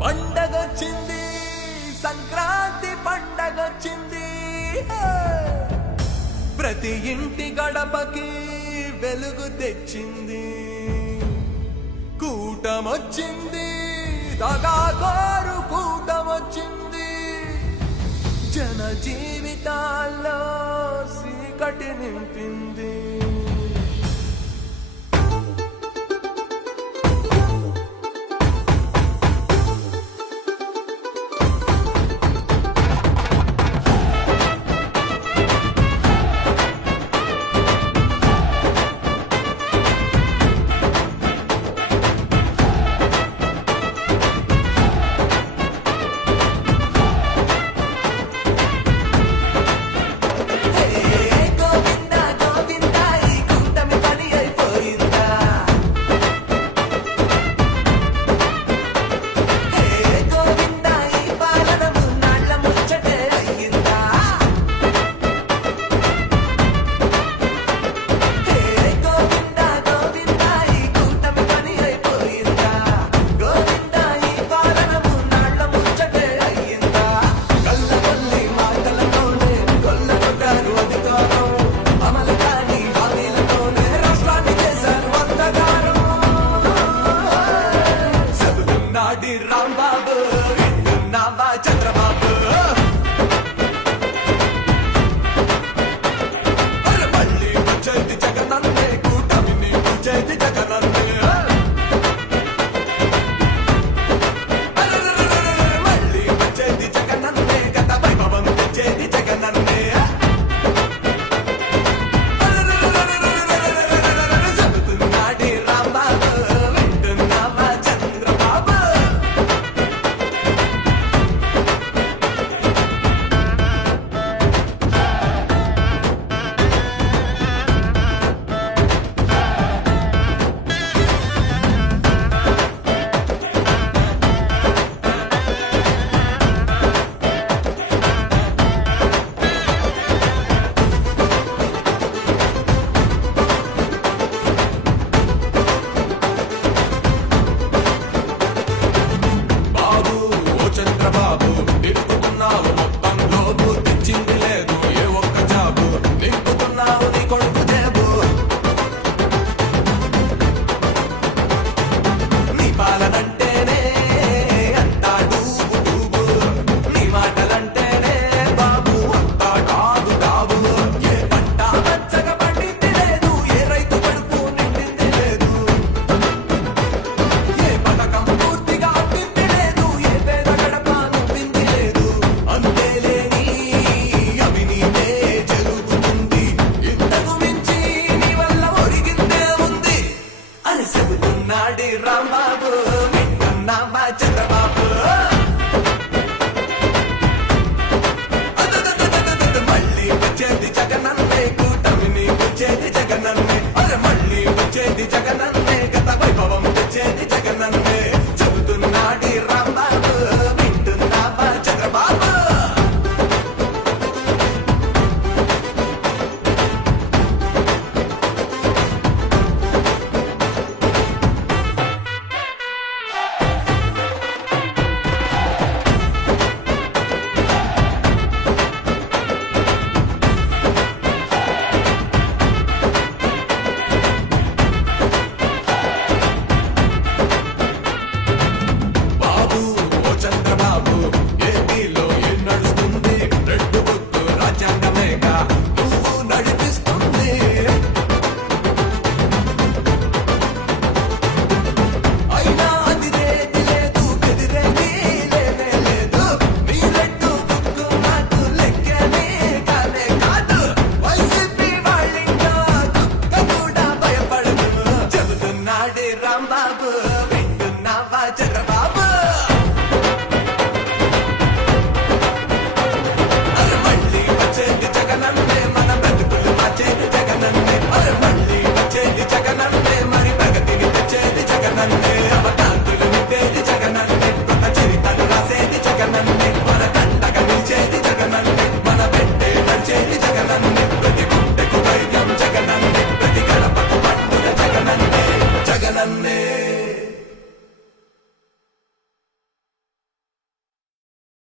పండగొచ్చింది సంక్రాంతి పండగొచ్చింది ప్రతి ఇంటి గడపకి వెలుగు తెచ్చింది కూటమొచ్చింది దగాకోరు కూటమొచ్చింది జన జీవితాల్లో చీకటి నింపింది రాంబాబు వింటున్నావా చంద్రబాబు మళ్ళీ వచ్చేది జగనన్నే కూటమిని వచ్చేది జగనన్నే మళ్ళీ వచ్చేది జగనన్నే గత వైభవం తెచ్చేది జగనన్నే చదువుతున్నాడి రాంబాబు వింటున్నావా చంద్రబాబు చంద్రబాబు నిలుపుతున్నావు మొత్తం లోపు తెచ్చింది లేదు ఏ ఒక్క జాబు నింపుతున్నావు నీ కొడుకు జేబు నీ పాలనంటేనే అంతా డూబు డూబు నీ మాటలంటేనే బాబు అంతా డాబు డాబు ఏ పంట పచ్చగా పండింది లేదు ఏ రైతు కడుపు నిండింది లేదు ఏ పథకం పూర్తిగా అందింది లేదు ఏ పేద గడప నొప్పింది లేదు అంతేలేని అవినీతే జరుగుతుంది ఇంతకు మించి నీ వల్ల ఒరిగిందే ఉంది అని చెబుతున్నాడి రాంబాబు వింటున్నావా చంద్రబాబు మళ్ళీ వచ్చేది జగనన్నే కూటమిని వచ్చేది జగనన్నే అరే మళ్ళీ వచ్చేది జగనన్నే గత వైభవం తెచ్చేది జగనన్నే చెబుతున్నాడి రాంబాబు వింటున్నావా చంద్రబాబు బాబు ఓ చంద్రబాబు ఏపీలో ఏం నడుస్తుంది రెడ్డు బుక్కు రాజ్యాంగమేగా నువ్వు నడిపిస్తుంది అయినా అదిరేది లేదు బెదిరేది లేనే లేదు నీ రెడ్డు బుక్కు నాకు లెక్కనే కానే కాదు వైసీపీ వాళ్ళింటో కుక్క కూడా భయపడదు చెబుతున్నాడే రాంబాబు వింటున్నావా చంద్రబాబు అరే మళ్ళీ వచ్చేది జగనన్నే మన బ్రతుకులు మార్చేది జగనన్నే అరే మళ్ళీ వచ్చేది జగనన్నే మరి ప్రగతిని తెచ్చేది జగనన్నే